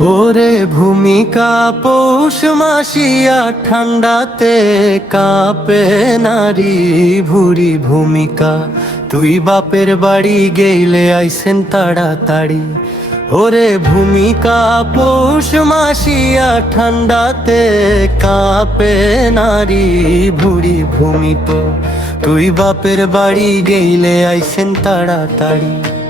ওরে ভূমিকা পৌষ মাসিয়া, ঠান্ডাতে কাপে নারী ভুরি ভূমিকা। তুই বাপের বাড়ি গেইলে আইসেন তাড়াতাড়ি। ওরে ভূমিকা পৌষ মাসিয়া, ঠান্ডাতে কাপে নারী ভুরি ভূমিত। তুই বাপের বাড়ি গেইলে আইসেন তাড়াতাড়ি।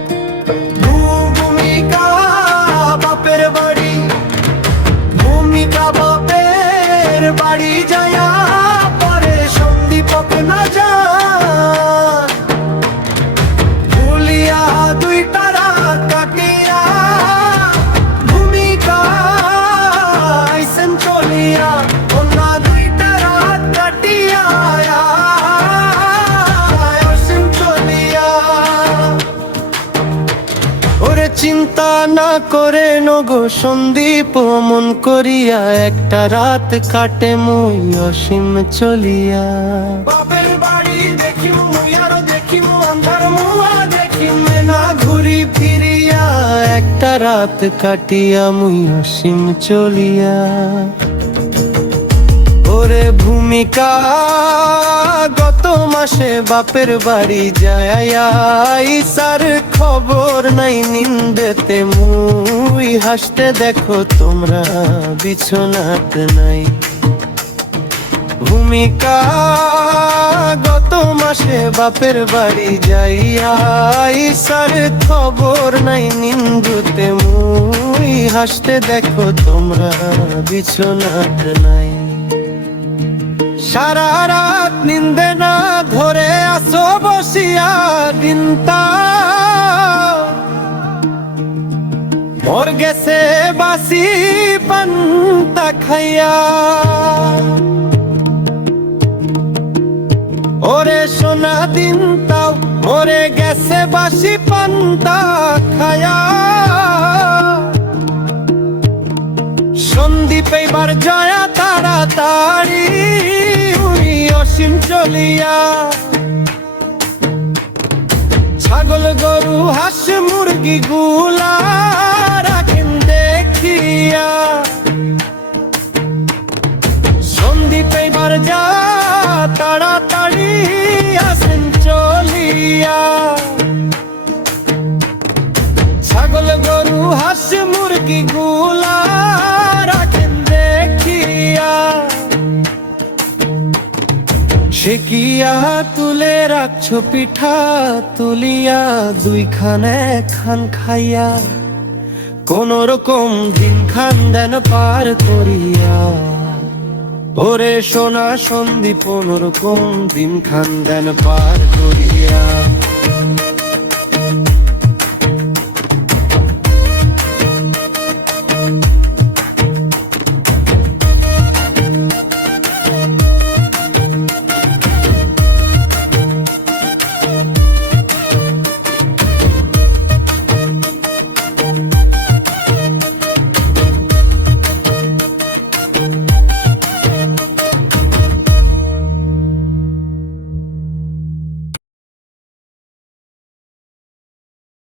ওরে চিন্তা না করে নগো, সন্দীপ মন করিয়া, একটা রাত কাটে মুই, অসীম চলিয়া। বাপের বাড়ি দেখিম, মুই আরও দেখিম মুয়া দেখিম, না ঘুরি ফিরিয়া, একটা রাত কাটিয়া মুই, অসীম চলিয়া। ওরে ভূমিকা গত মাসে বাপের বাড়ি যায় সার খবর নাই নিন্দেতে, মুই হাসতে দেখো তোমরা বিছনাত নাই। ভূমিকা গত মাসে বাপের বাড়ি যাইয়া সার খবর নাই নিন্দুতে, মুই হাসতে দেখো তোমরা বিছনাত নাই। সারা রাত নিন্দে না ধরে আসো বসিয়া দিনতা মর গেছে বাসি পান্তা খাইয়া। ওরে সোনা দিন তাও মরে গেছে বাসি পান্তা খায়া সন্দীপ এইবার জয়া অসীম চলিয়া। ছাগল গরু হাঁস মুরগি গুলা রাখেন দেখিয়া। শেকিয়া তুলে রাখছ পিঠা তুলিয়া, দুইখানে খান খাইয়া। কোন রকম দিন খান দেন পার করিয়া। ওরে সোনা সন্ধি কোন রকম দিন খান দেন পার করিয়া।